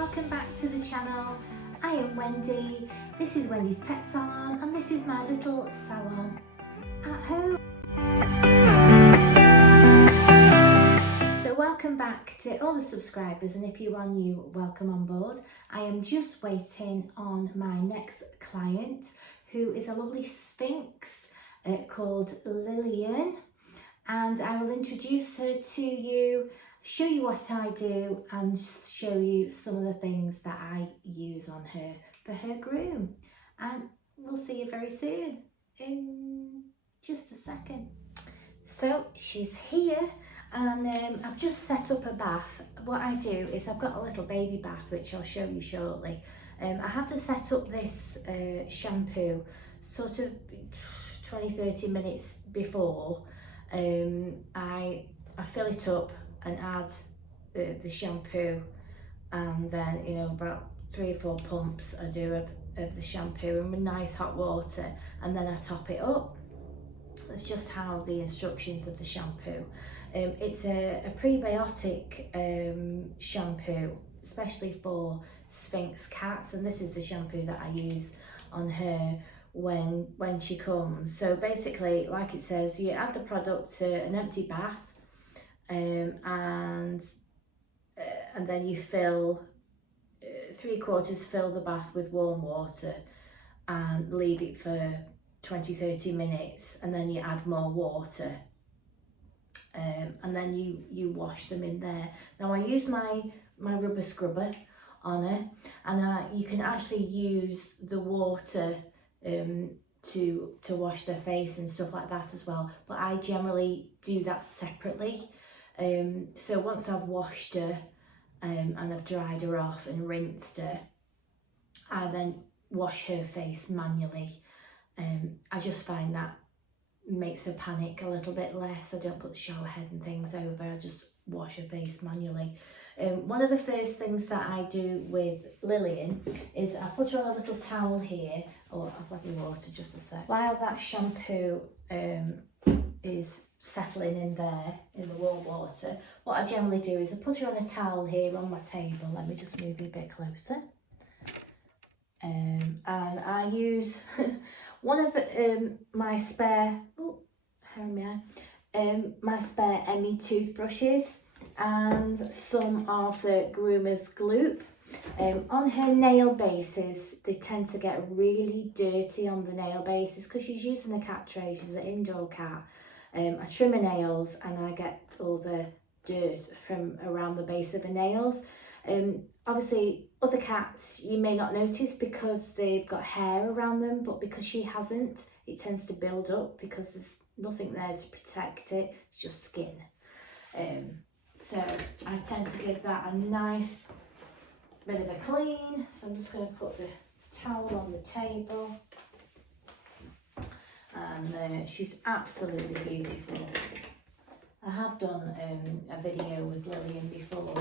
welcome back to the channel. I am Wendy, this is Wendy's Pet Salon and this is my little salon at home. So welcome back to all the subscribers, and if you are new, welcome on board. I am just waiting on my next client, who is a lovely sphynx called Lillian, and I will introduce her to you, show you what I do and show you some of the things that I use on her for her groom. And we'll see you very soon in just a second. So she's here, and I've just set up a bath. What I do is I've got a little baby bath which I'll show you shortly. I have to set up this shampoo sort of 20-30 minutes before. I fill it up and add the shampoo, and then, you know, about 3 or 4 pumps I do of the shampoo and with nice hot water, and then I top it up. That's just how the instructions of the shampoo. It's a prebiotic shampoo, especially for sphynx cats, and this is the shampoo that I use on her when she comes. So basically, like it says, you add the product to an empty bath, and then you fill 3/4 fill the bath with warm water and leave it for 20-30 minutes, and then you add more water, and then you wash them in there. Now I use my rubber scrubber on her, and you can actually use the water to wash their face and stuff like that as well, but I generally do that separately. So once I've washed her and I've dried her off and rinsed her, I then wash her face manually. I just find that makes her panic a little bit less. I don't put the shower head and things over, I just wash her face manually. One of the first things that I do with Lillian is I put her on a little towel here. Oh, I'll have your water just a sec. While that shampoo is settling in there in the warm water, what I generally do is I put her on a towel here on my table. Let me just move you a bit closer. And I use one of my spare, my spare Emmy toothbrushes and some of the Groomer's gloop. On her nail bases, they tend to get really dirty on the nail bases because she's using a cat tray, she's an indoor cat. I trim her nails and I get all the dirt from around the base of her nails. Obviously other cats you may not notice because they've got hair around them, but because she hasn't, it tends to build up because there's nothing there to protect it, it's just skin. So I tend to give that a nice bit of a clean. So I'm just going to put the towel on the table, and she's absolutely beautiful. I have done a video with Lillian before.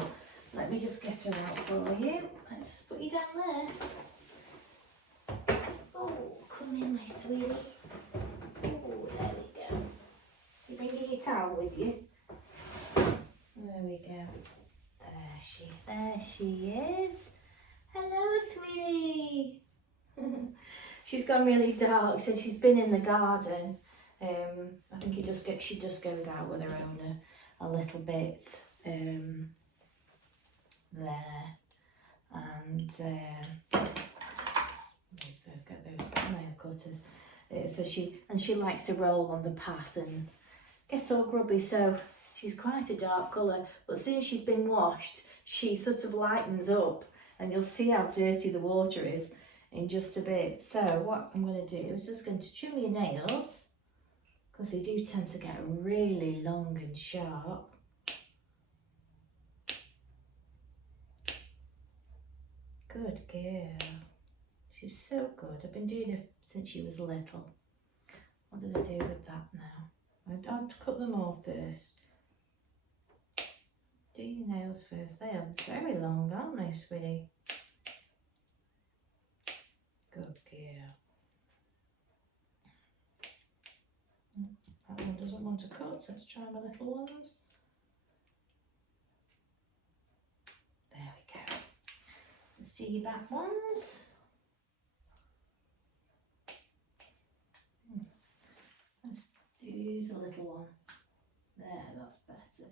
Let me just get her out for you. Let's just put you down there. Oh, come in, my sweetie. Oh, there we go. You bringing your towel with you? There we go. There she is. Hello, sweetie. She's gone really dark, so she's been in the garden. I think she just goes out with her owner a little bit there, and get those nail cutters. So she likes to roll on the path and get all grubby. So she's quite a dark colour, but as soon as she's been washed, she sort of lightens up, and you'll see how dirty the water is in just a bit. So what I'm going to do is just going to trim your nails, because they do tend to get really long and sharp. Good girl. She's so good. I've been doing it since she was little. What did I do with that now? I'll cut them all first. Do your nails first. They are very long, aren't they, sweetie? Good girl. That one doesn't want to cut, so let's try my little ones. There we go. do your back ones. Let's use a little one. There, that's better.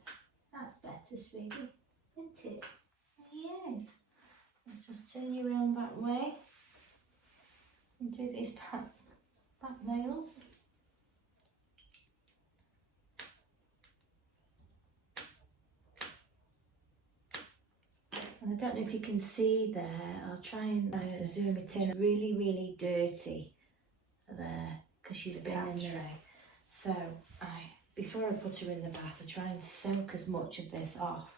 That's better, sweetie, isn't it? Yes. Let's just turn you around that way and do these back nails. And I don't know if you can see there, I'll try and have to zoom it in. It's really, really dirty there because she's been in there. So before I put her in the bath, I try and soak as much of this off.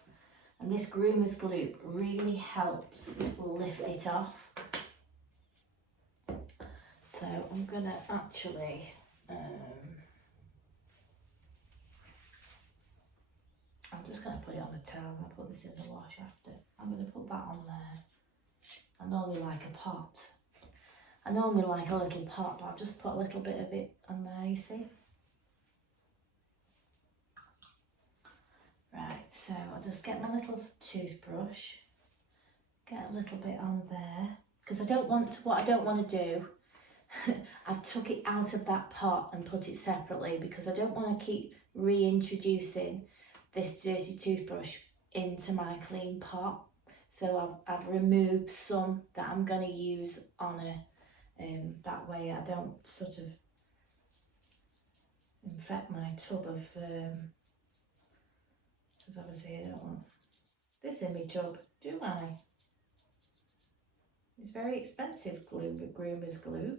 And this Groomer's glue really helps lift it off. So I'm gonna actually, I'm just gonna put it on the towel. I'll put this in the wash after. I'm gonna put that on there. I normally like a pot. I normally like a little pot, but I'll just put a little bit of it on there, you see. Right, so I'll just get my little toothbrush, get a little bit on there, because what I don't want to do, I've took it out of that pot and put it separately because I don't want to keep reintroducing this dirty toothbrush into my clean pot. So I've removed some that I'm going to use on that way I don't sort of infect my tub of, because obviously I don't want this in my tub, do I? It's very expensive glue, Groomer's glue.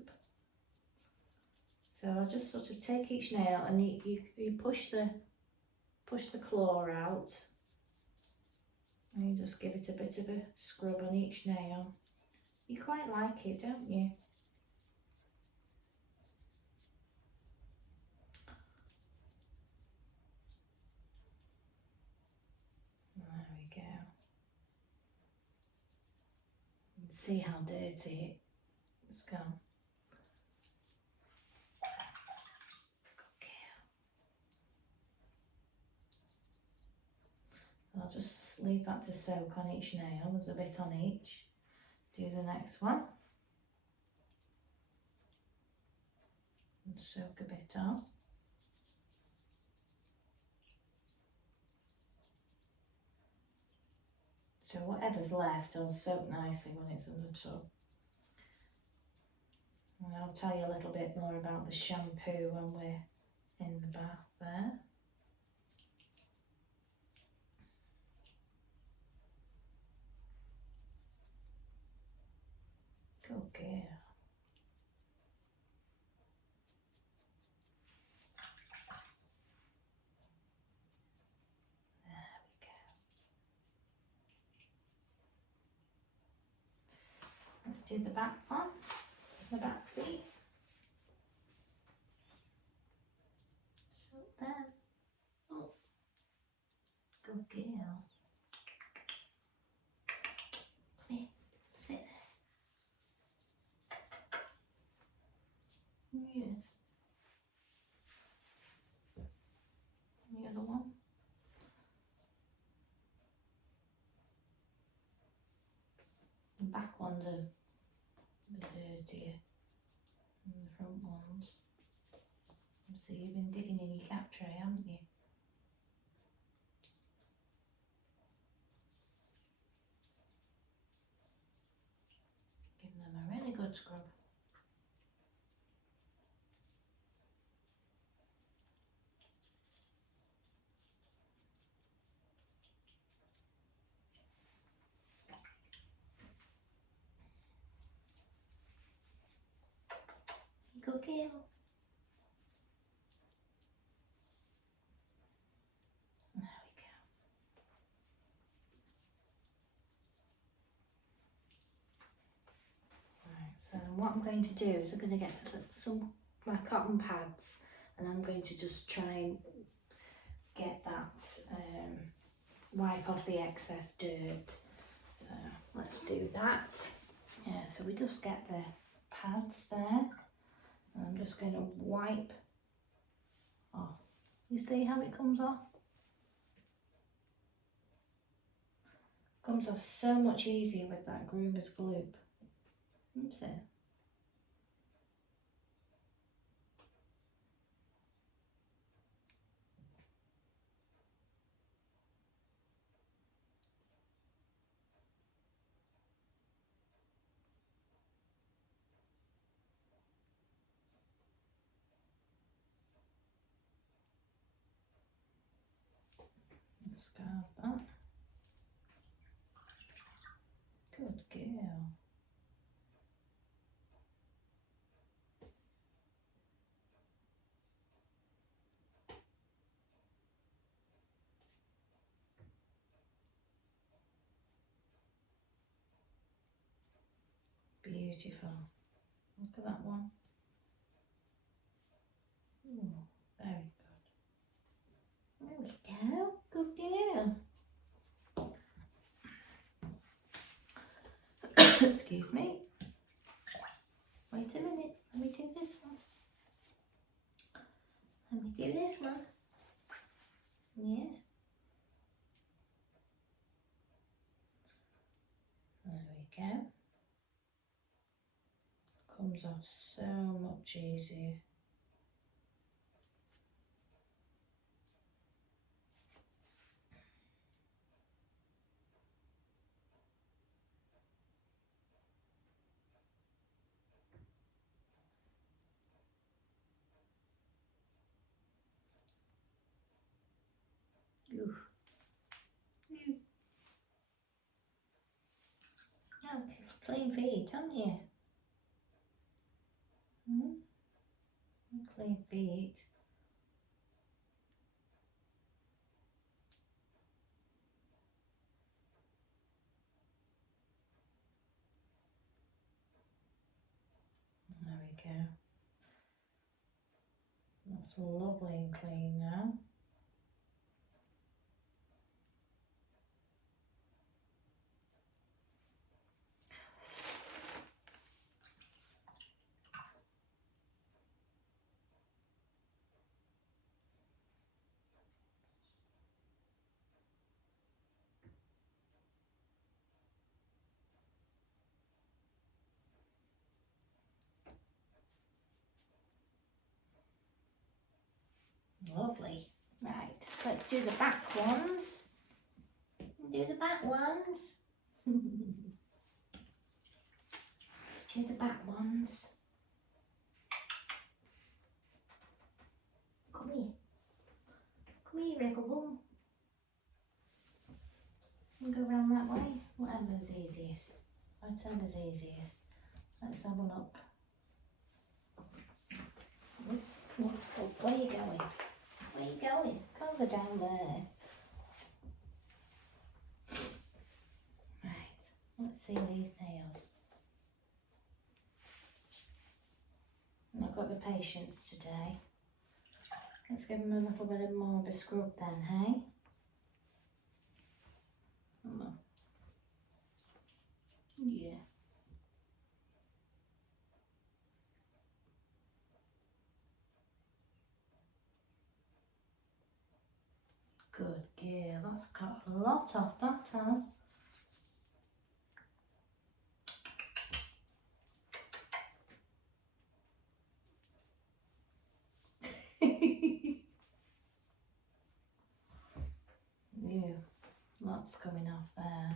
So I'll just sort of take each nail and you push the claw out and you just give it a bit of a scrub on each nail. You quite like it, don't you? There we go. You can see how dirty it's gone. I'll just leave that to soak on each nail. There's a bit on each. Do the next one. And soak a bit on. So whatever's left will soak nicely when it's in the tub. And I'll tell you a little bit more about the shampoo when we're in the bath there. Good girl. There we go. Let's do the back one, the back feet. So there. Oh, good girl. Come here, sit there. Yes. The other one. The back ones are a bit dirtier than the front ones. So you've been digging in your cat tray, haven't you? Giving them a really good scrub. Good girl. There we go. Right, so what I'm going to do is I'm going to get some my cotton pads and I'm going to just try and get that, wipe off the excess dirt. So let's do that. Yeah, so we just get the pads there. And I'm just going to wipe off. You see how it comes off? Comes off so much easier with that Groomer's glue, isn't it? Scarf that. Good girl. Beautiful. Look at that one. Ooh, very good. There we go. Good girl. Excuse me. Wait a minute. Let me do this one. Let me do this one. Yeah. There we go. Comes off so much easier. Ooh. Ooh. Oh, clean feet, haven't you? Clean feet. There we go. That's lovely and clean now. Lovely. Right, let's do the back ones. Do the back ones. Let's do the back ones. Come here. Come here, Wriggle Bum. We'll go round that way. Whatever's easiest. Whatever's easiest. Let's have a look. Where are you going? Where are you going? Can't go down there. Right, let's see these nails. I've got the patience today. Let's give them a little bit more of a scrub then, hey? Yeah. Good girl, that's got a lot off, that has. Yeah, lots coming off there.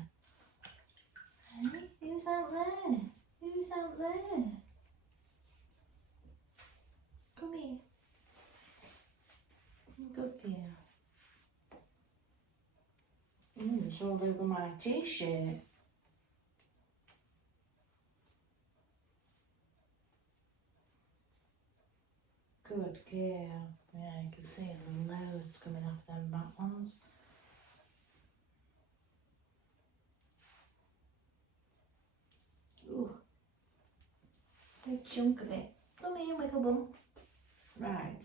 Hey, who's out there? Who's out there? Come here. Good girl. It's all over my t-shirt. Good girl. Yeah, you can see loads coming off them back ones. Ooh. Big chunk of it. Come here, Wiggle Bum. Right.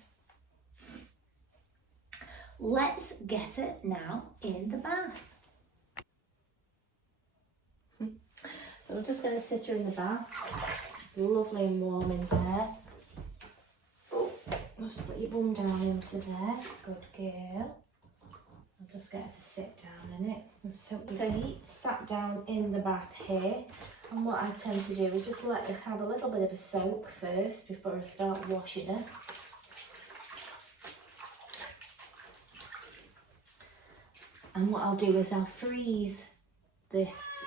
Let's get it now in the bath. So we're just going to sit her in the bath. It's lovely and warm in there. Oh, just put your bum down into there. Good girl. just get her to sit down in it. So sat down in the bath here, and what I tend to do is just let her have a little bit of a soak first before I start washing her. And what I'll do is I'll freeze this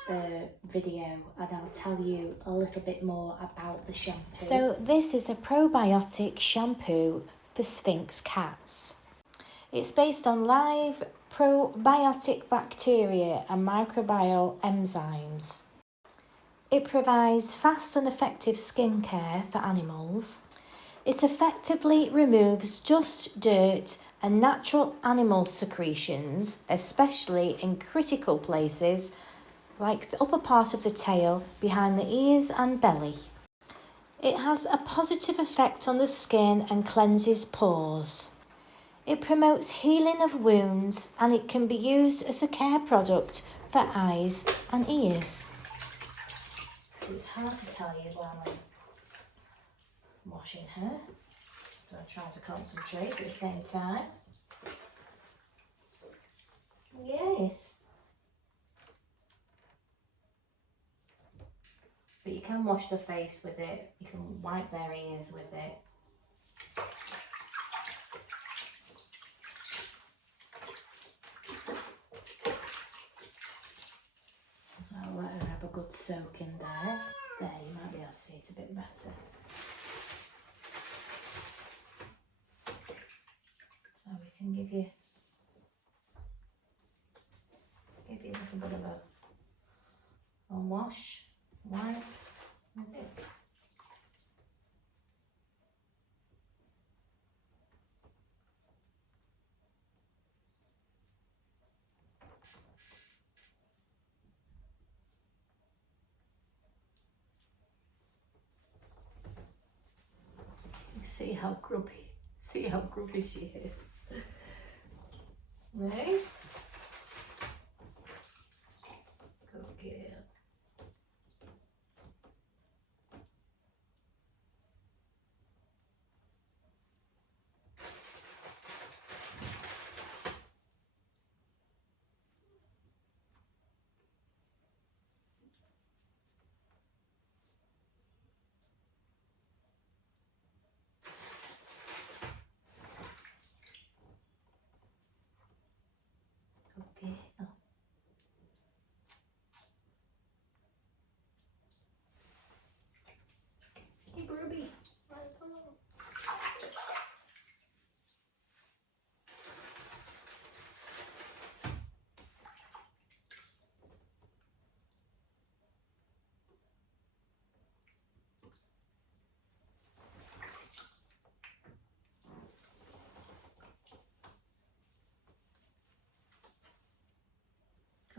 video and I'll tell you a little bit more about the shampoo. So this is a probiotic shampoo for Sphynx cats. It's based on live probiotic bacteria and microbial enzymes. It provides fast and effective skincare for animals. It effectively removes dust, dirt and natural animal secretions, especially in critical places like the upper part of the tail, behind the ears and belly. It has a positive effect on the skin and cleanses pores. It promotes healing of wounds and it can be used as a care product for eyes and ears. It's hard to tell you while I'm washing her, so I try to concentrate at the same time. Yes. But you can wash the face with it, you can wipe their ears with it. I'll let her have a good soak in there. There, you might be able to see it a bit better. So we can give you a little bit of a wash, wipe with it. See how grubby she is. Right? Good girl. Okay. Oh. Hey, Ruby.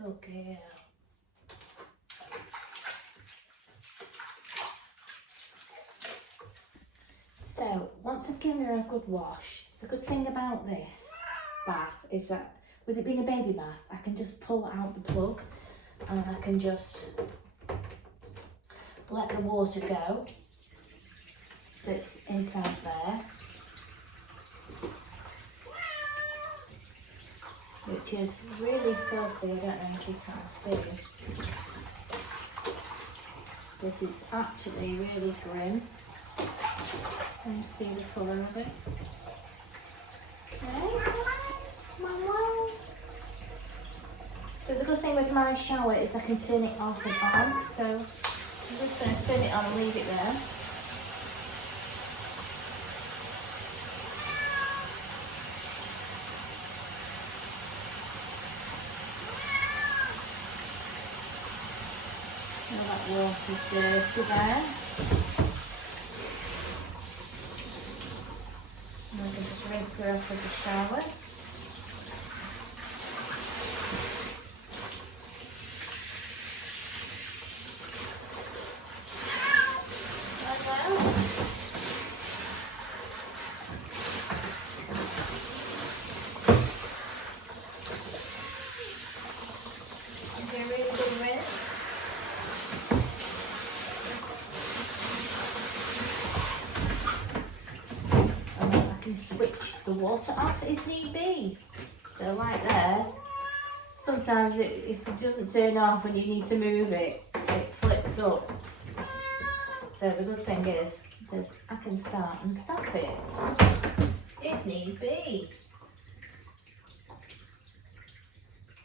Okay. So, once I've given her a good wash, the good thing about this bath is that with it being a baby bath, I can just pull out the plug and I can just let the water go that's inside there, which is really filthy. I don't know if you can see, but it's actually really grim. Can you see the colour of it? So the good thing with my shower is I can turn it off and on. So I'm just going to turn it on and leave it there. All that water's dirty there. And I can just rinse her off with the shower. Switch the water off if need be. So like there, sometimes if it doesn't turn off and you need to move it, it flips up. So the good thing is I can start and stop it if need be.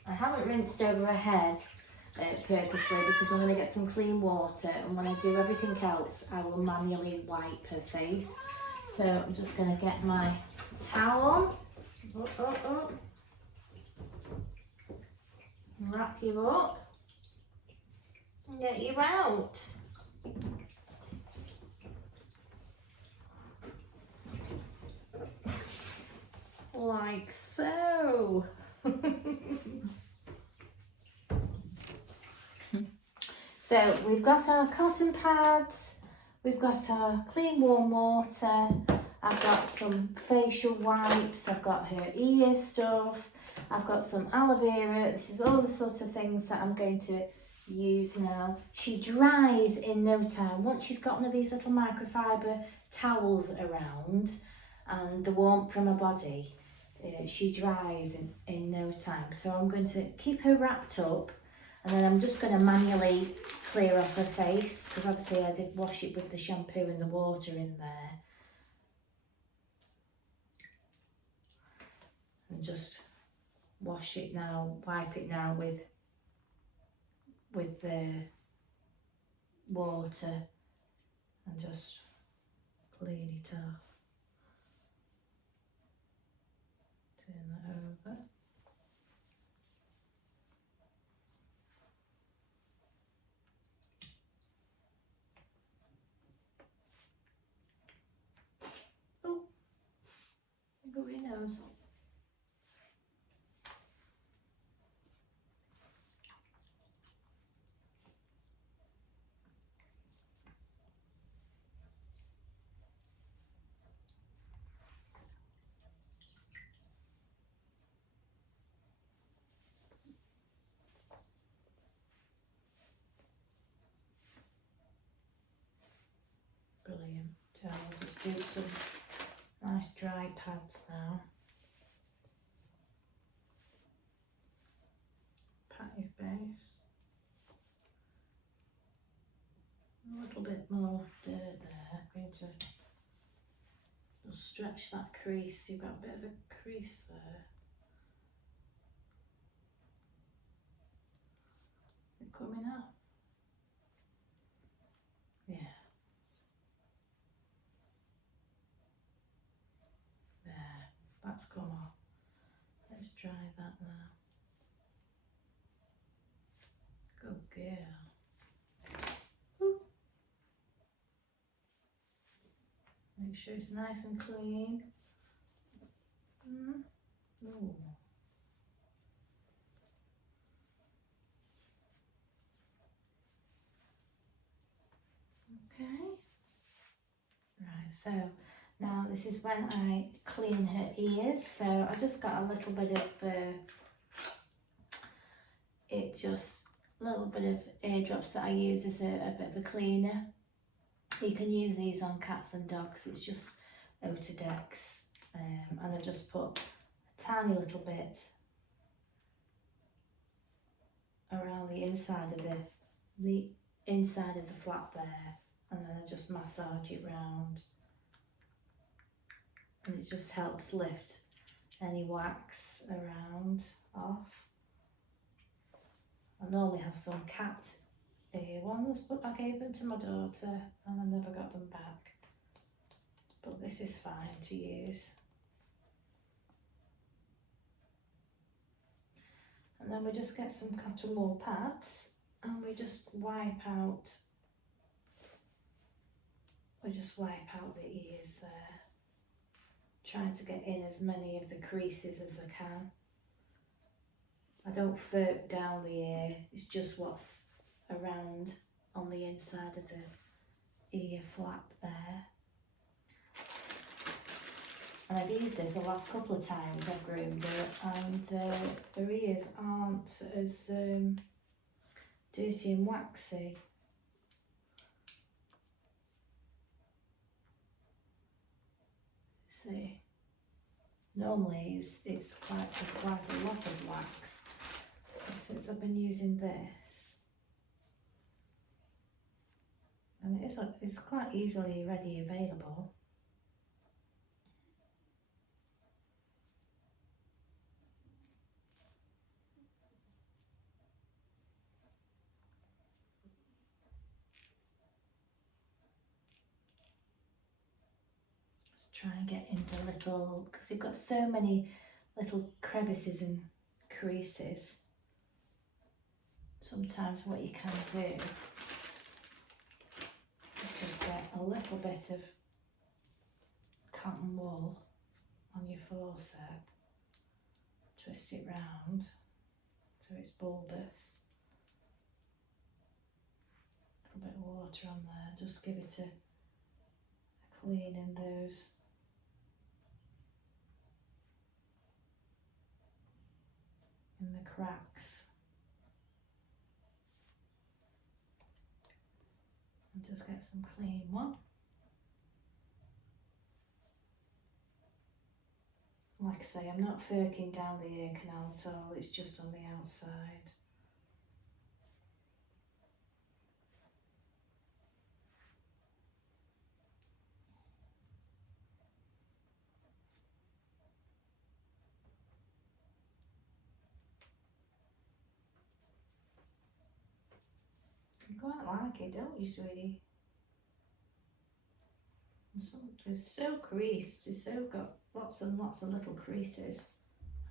I haven't rinsed over her head purposely because I'm going to get some clean water, and when I do everything else I will manually wipe her face. So I'm just going to get my towel, wrap you up and get you out. Like so. So we've got our cotton pads, we've got our clean warm water, I've got some facial wipes, I've got her ear stuff, I've got some aloe vera. This is all the sorts of things that I'm going to use now. She dries in no time. Once she's got one of these little microfiber towels around and the warmth from her body, she dries in no time. So I'm going to keep her wrapped up, and then I'm just going to manually clear off her face, because obviously I did wash it with the shampoo and the water in there. And just wash it now, wipe it now with the water and just clean it off. Turn that over. Oh, go your nose. Brilliant. So I'll just do some nice dry pads now. Pat your face. A little bit more dirt there. I'm going to just stretch that crease. You've got a bit of a crease there. Is it coming up? Yeah. There. That's come off. Let's dry that now. Good girl. Ooh. Make sure it's nice and clean. Ooh. Okay. Right, so now this is when I clean her ears. So I just got a little bit of a little bit of ear drops that I use as a bit of a cleaner. You can use these on cats and dogs. It's just Otodex, and I just put a tiny little bit around the inside of the inside of the flap there, and then I just massage it round, and it just helps lift any wax around off. I normally have some cat ear ones, but I gave them to my daughter and I never got them back, but this is fine to use. And then we just get some cotton wool pads and we just wipe out the ears there, trying to get in as many of the creases as I can. I don't furk down the ear, it's just what's around on the inside of the ear flap there. And I've used this the last couple of times I've groomed her, and her ears aren't as dirty and waxy. See, Normally there's quite a lot of wax, but since I've been using this, and it's quite easily ready available. Try and get in the little, because you've got so many little crevices and creases. Sometimes what you can do is just get a little bit of cotton wool on your forceps, twist it round so it's bulbous. A little bit of water on there, just give it a clean in those in the cracks, and just get some clean one. Like I say, I'm not furking down the ear canal at all, it's just on the outside. You quite like it, don't you, sweetie? It's so creased, it's so got lots and lots of little creases,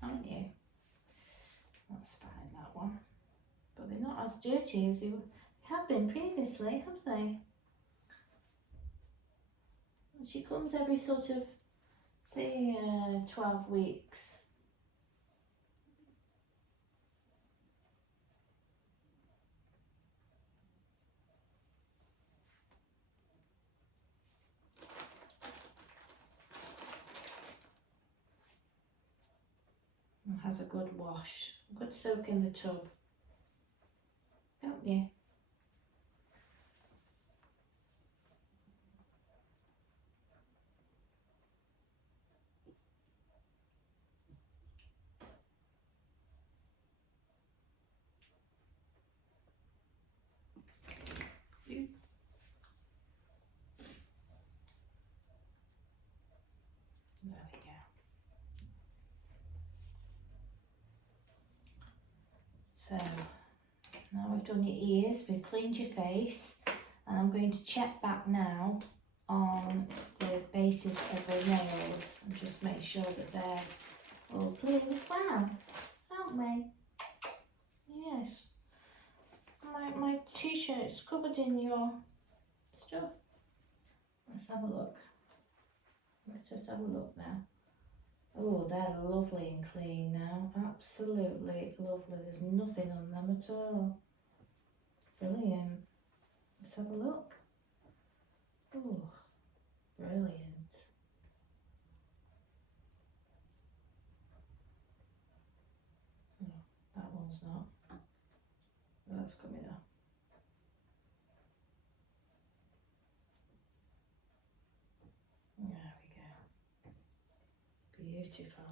haven't you? That's fine, that one. But they're not as dirty as they have been previously, have they? She comes every sort of, say, 12 weeks. And has a good wash, a good soak in the tub, don't you? There we go. So now we've done your ears, we've cleaned your face, and I'm going to check back now on the bases of the nails and just make sure that they're all clean as well, aren't we? Yes. My t-shirt's covered in your stuff. Let's have a look. Let's just have a look now. Oh, they're lovely and clean now. Absolutely lovely. There's nothing on them at all. Brilliant. Let's have a look. Oh, brilliant. Oh, that one's not. That's coming up. There we go. Beautiful.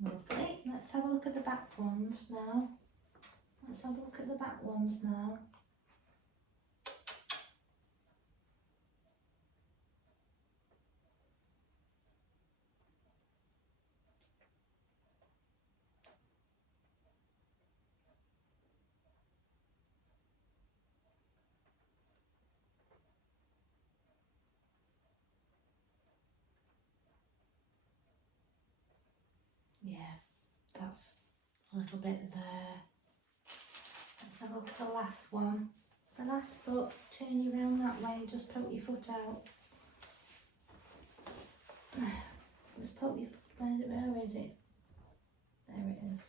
Lovely. Let's have a look at the back ones now. Let's have a look at the back ones now. Yeah, that's a little bit there. Let's have a look at the last one. The last foot, turn you around that way, just poke your foot out. Just poke your foot, where is it? There it is.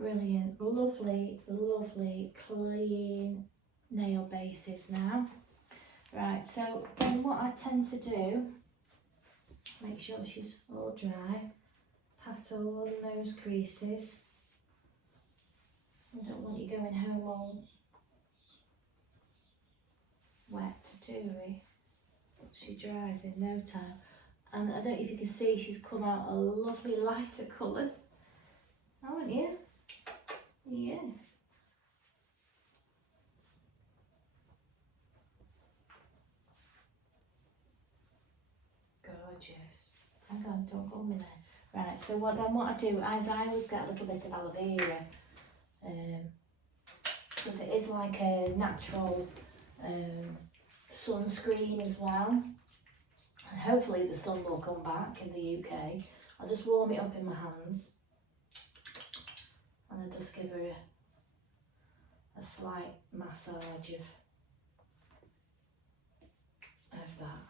Brilliant, lovely, lovely, clean nail bases now. Right, so then what I tend to do, make sure she's all dry, pat all those creases. I don't want you going home all wet, do we? She dries in no time. And I don't know if you can see, she's come out a lovely lighter colour, haven't you? Yes. Gorgeous. Hang on, don't go in there. Right, so what I do is I always get a little bit of aloe vera, because it is like a natural sunscreen as well. And hopefully the sun will come back in the UK. I'll just warm it up in my hands. And I just give her a slight massage of that.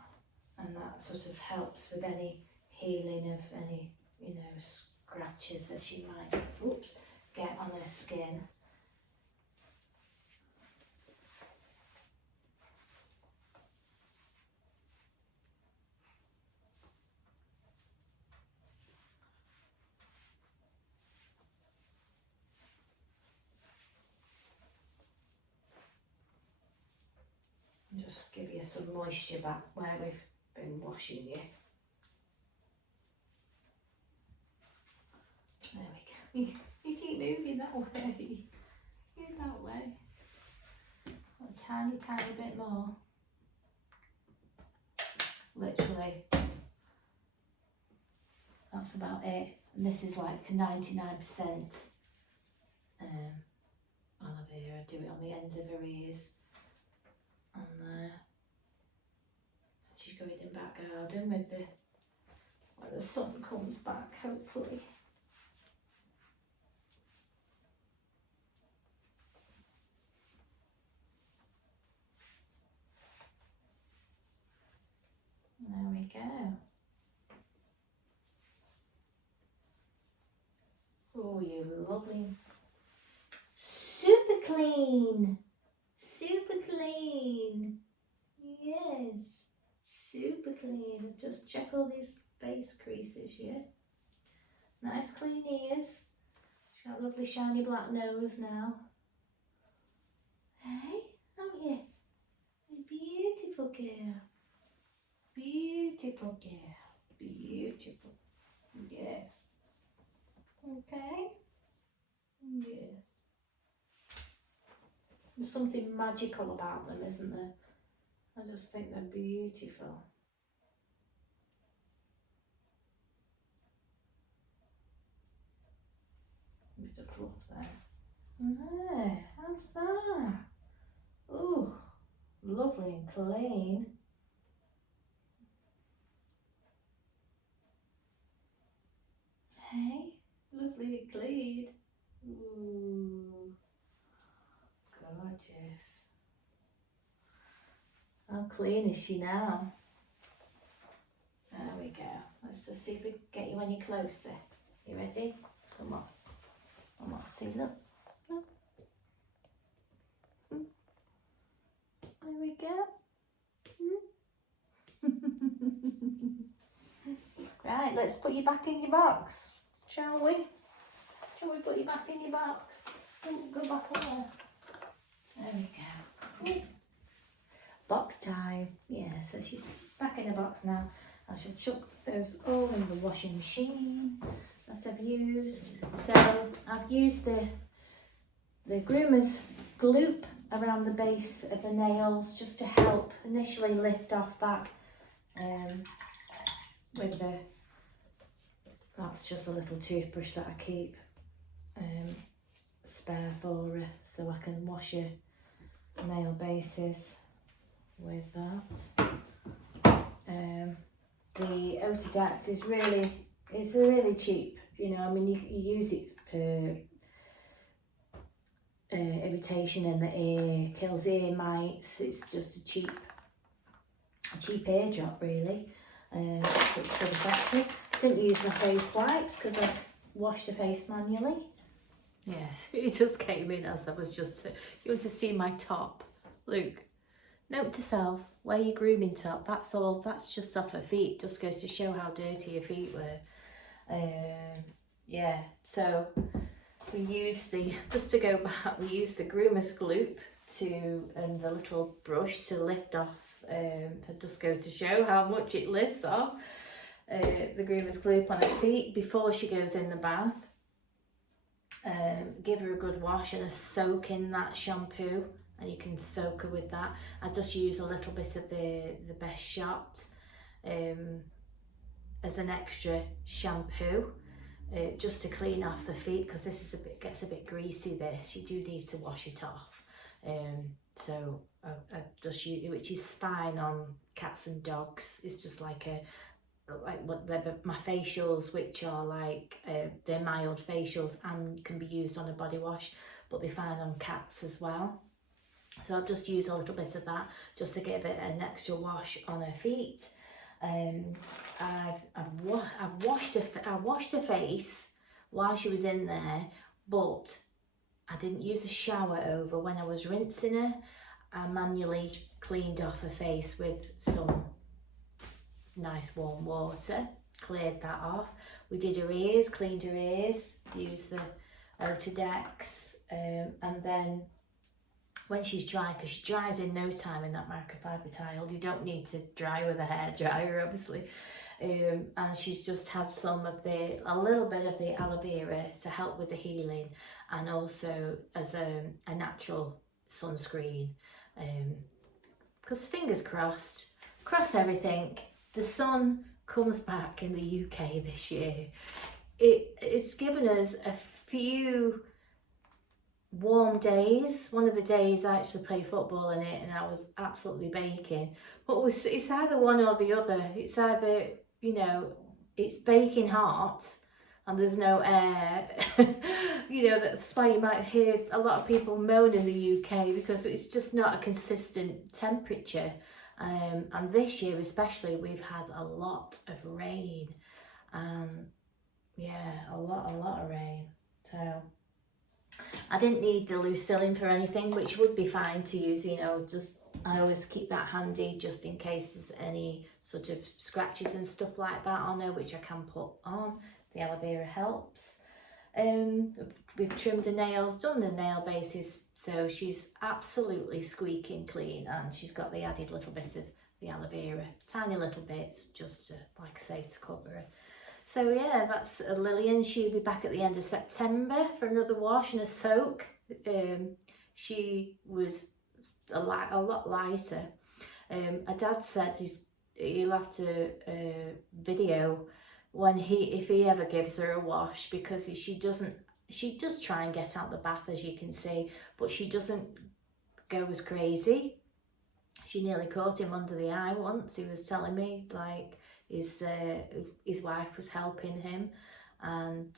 And that sort of helps with any healing of any, you know, scratches that she might, get on her skin. Just give you some moisture back where we've been washing you. There we go. You keep moving that way. Move that way. A tiny, tiny bit more. Literally. That's about it. And this is like 99% aloe vera. Do it on the ends of her ears. And there. She's going in back garden with when the sun comes back, hopefully. There we go. Oh, you lovely. Super clean. Super clean. Yes. Super clean. Just check all these face creases, yeah? Nice clean ears. She's got a lovely shiny black nose now. Hey, haven't you? You're a beautiful girl. Beautiful girl. Beautiful. Yes. Okay? Yes. There's something magical about them, isn't there? I just think they're beautiful. A bit of fluff there. There, how's that? Oh, lovely and clean. Hey, lovely and clean. Ooh, gorgeous. How clean is she now? There we go. Let's just see if we can get you any closer. You ready? Come on. Come on, see, look. Look. There we go. Right, let's put you back in your box, shall we? Shall we put you back in your box? Go back over. There we go. Ooh. Box time. Yeah, so she's back in the box now. I shall chuck those all in the washing machine that I've used. So I've used the Groomers gloop around the base of the nails just to help initially lift off that with the, that's just a little toothbrush that I keep spare for her, so I can wash her nail bases with that. The Otodax is really, it's a really cheap, you know, I mean you use it for irritation in the ear, kills ear mites. It's just a cheap ear drop really. It's good effective. Didn't use my face wipes because I washed the face manually. Yeah, he just came in as I was just, you want to see my top? Look, note to self, wear your grooming top. That's all, that's just off her feet. Just goes to show how dirty her feet were. Yeah, so we use the, just to go back, we use the Groomer's gloop and the little brush to lift off. It just goes to show how much it lifts off the Groomer's gloop on her feet before she goes in the bath. Give her a good wash and a soak in that shampoo, and you can soak her with that. I just use a little bit of the Best Shot as an extra shampoo, just to clean off the feet, because this is gets a bit greasy. This, you do need to wash it off. So I just use, which is fine on cats and dogs. It's just like what my facials, which are like they're mild facials and can be used on a body wash, but they're fine on cats as well. So I'll just use a little bit of that just to give it an extra wash on her feet. I've washed her face while she was in there, but I didn't use a shower over. When I was rinsing her, I manually cleaned off her face with some nice warm water, cleared that off. We did her ears, cleaned her ears, used the Otodex, and then when she's dry, because she dries in no time in that microfiber tile, you don't need to dry with a hairdryer obviously, and she's just had a little bit of the aloe vera to help with the healing, and also as a natural sunscreen, because fingers crossed, cross everything, the sun comes back in the UK this year. It's given us a few warm days. One of the days I actually played football in it and I was absolutely baking, but it's either one or the other. It's either, you know, it's baking hot and there's no air. You know, that's why you might hear a lot of people moan in the UK, because it's just not a consistent temperature. And this year especially, we've had a lot of rain, yeah, a lot of rain. So I didn't need the Lucillin for anything, which would be fine to use, you know, just, I always keep that handy just in case there's any sort of scratches and stuff like that on her, which I can put on. The aloe vera helps. We've trimmed her nails, done the nail bases, so she's absolutely squeaking clean, and she's got the added little bit of the aloe vera, tiny little bit, just to, like I say, to cover her. So yeah, that's Lillian. She'll be back at the end of September for another wash and a soak. She was a lot lighter. Her dad said he'll have to video when if he ever gives her a wash, because she does try and get out the bath, as you can see, but she doesn't go as crazy. She nearly caught him under the eye once. He was telling me, like, his wife was helping him, and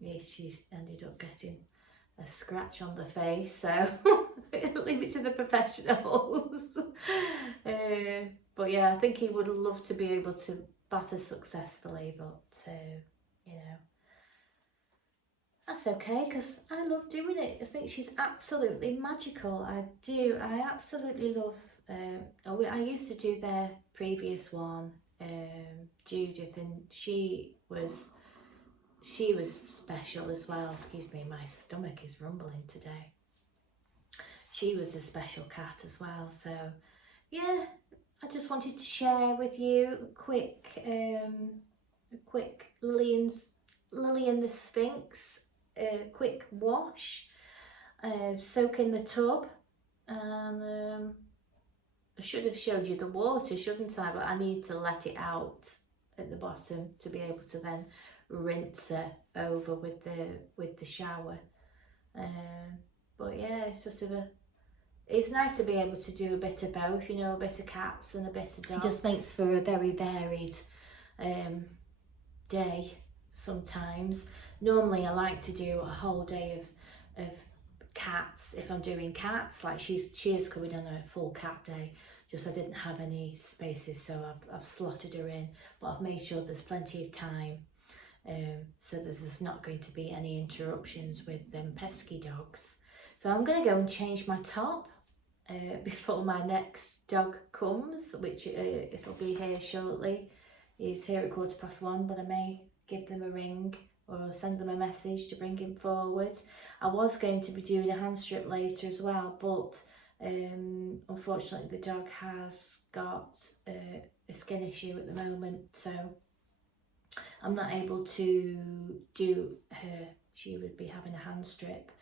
yeah, she ended up getting a scratch on the face, so leave it to the professionals. But yeah, I think he would love to be able to bath her successfully, but you know, that's okay, because I love doing it. I think she's absolutely magical. I do. I absolutely love. I used to do their previous one, Judith, and she was special as well. Excuse me, my stomach is rumbling today. She was a special cat as well. So yeah, I just wanted to share with you a quick Lillian the Sphynx, quick wash, soak in the tub, and I should have showed you the water, shouldn't I? But I need to let it out at the bottom to be able to then rinse her over with the shower. But yeah, it's just it's nice to be able to do a bit of both, you know, a bit of cats and a bit of dogs. It just makes for a very varied day sometimes. Normally I like to do a whole day of cats if I'm doing cats, like she is coming on a full cat day, just I didn't have any spaces, so I've slotted her in, but I've made sure there's plenty of time so there's not going to be any interruptions with them pesky dogs. So I'm going to go and change my top before my next dog comes, which it'll be here shortly. He's here at 1:15, but I may give them a ring or send them a message to bring him forward. I was going to be doing a hand strip later as well, but unfortunately the dog has got a skin issue at the moment, so I'm not able to do her. She would be having a hand strip,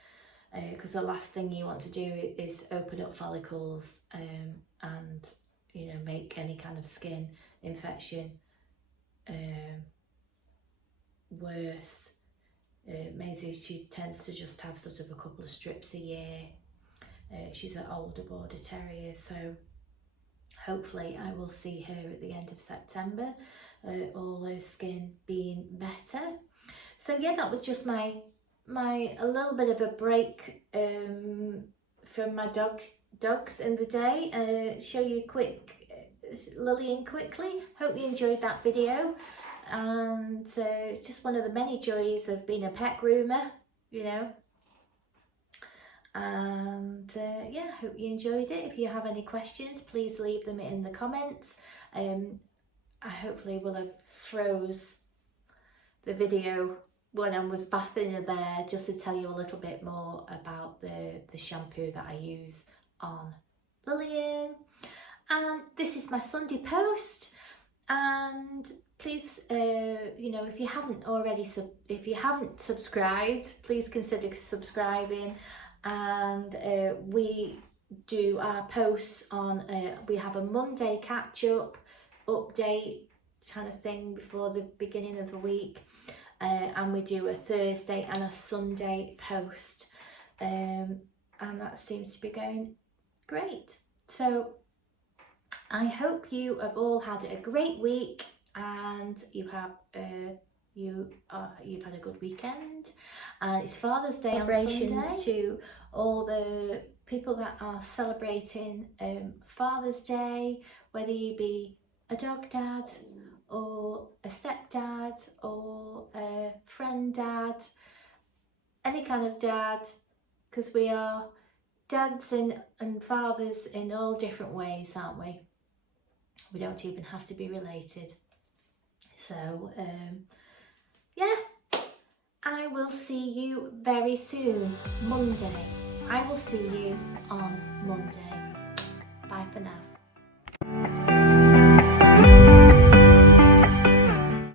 because the last thing you want to do is open up follicles and, you know, make any kind of skin infection worse. Maisie, she tends to just have sort of a couple of strips a year. She's an older border terrier, so hopefully I will see her at the end of September, all her skin being better. So yeah, that was just a little bit of a break from my dogs in the day. Show you quick Lillian quickly. Hope you enjoyed that video, and it's just one of the many joys of being a pet groomer, you know. And yeah, hope you enjoyed it. If you have any questions, please leave them in the comments. I hopefully will have froze the video when I was bathing her there, just to tell you a little bit more about the shampoo that I use on Lillian. And this is my Sunday post, and please, you know, if you haven't subscribed, please consider subscribing. And we do our posts on, we have a Monday catch-up update kind of thing before the beginning of the week, and we do a Thursday and a Sunday post, and that seems to be going great. So I hope you have all had a great week, and you've had a good weekend. It's Father's Day on Sunday. To all the people that are celebrating Father's Day, whether you be a dog dad or a stepdad or a friend dad, any kind of dad, because we are dads and fathers in all different ways, aren't we? We don't even have to be related. So yeah, I will see you very soon, Monday. I will see you on Monday. Bye for now.